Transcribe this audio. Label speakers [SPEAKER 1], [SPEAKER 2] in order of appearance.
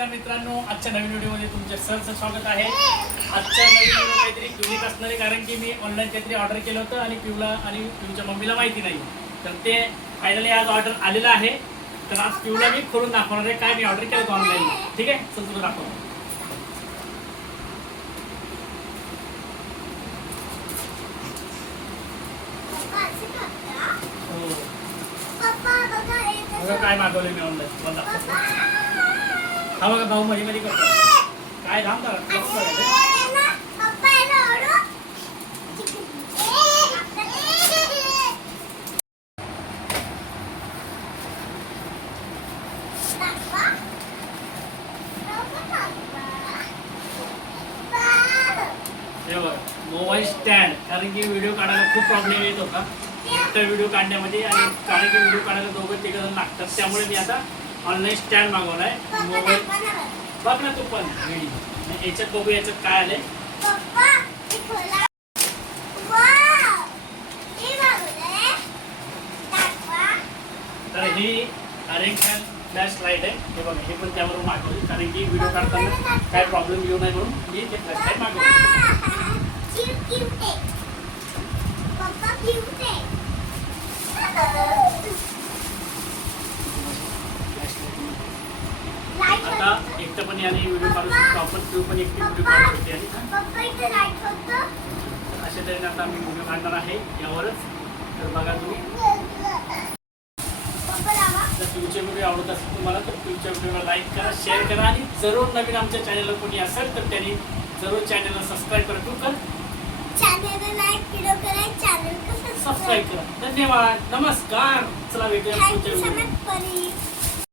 [SPEAKER 1] नमस्कार मित्रांनो आजच्या नवीन व्हिडिओमध्ये तुमचे सरचं स्वागत आहे. आजच्या नवीन व्हिडिओ काहीतरी युनिक असणार कारण की मी ऑनलाईन काहीतरी ऑर्डर केलं होतं आणि पिवला आणि पिऊच्या मम्मीला माहिती नाही. तर ते फायनली आज ऑर्डर आलेलं आहे. तर आज पिऊला मी खोलून दाखवणार आहे काय मी ऑर्डर केलं होतं ऑनलाईन ठीक आहे? चल तुला हो. बघा काय मागवलं मी ऑनलाईन हा बघा भाऊ मध्ये मध्ये करतो. काय थांब जरा, थांब बघा. हे बघा मोबाईल स्टँड कारण की व्हिडिओ काढायला खूप प्रॉब्लेम येत होता. एकटा व्हिडिओ काढण्यामध्ये आणि कारण की व्हिडिओ काढायला दोघं तिघ लागतात. त्यामुळे मी आता ऑनलाईन स्टँड मागवलाय. मोबाईल. बघ ना तू पण. याच्यात बघू याच्यात काय आलंय. तर ही अरेंज फ्लॅश लाइट आहे. हे बघा हे पण त्यावरून मागवली. कारण की व्हिडिओ काढताना काय प्रॉब्लेम येऊ नये म्हणून मी ते फ्लॅश लाइट मागवली आता याने व्हिडिओ काढू शकतो आपण तू पण एकटी व्हिडिओ काढू शकते आणि? अशा तऱ्हेने आता मी व्हिडिओ काढणार आहे यावरच. तर बघा तुम्ही. जर तुमचे व्हिडिओ आवडत असेल तुम्हाला तर तुमच्या व्हिडिओला लाईक करा शेअर करा आणि जरूर नवीन आमच्या चॅनलला कोणी असेल तर त्यांनी जरूर चॅनलला सबस्क्राईब करा. तू कर. सबस्क्राईब करा धन्यवाद. नमस्कार. चला भेटूया
[SPEAKER 2] so
[SPEAKER 1] व्हिडिओ.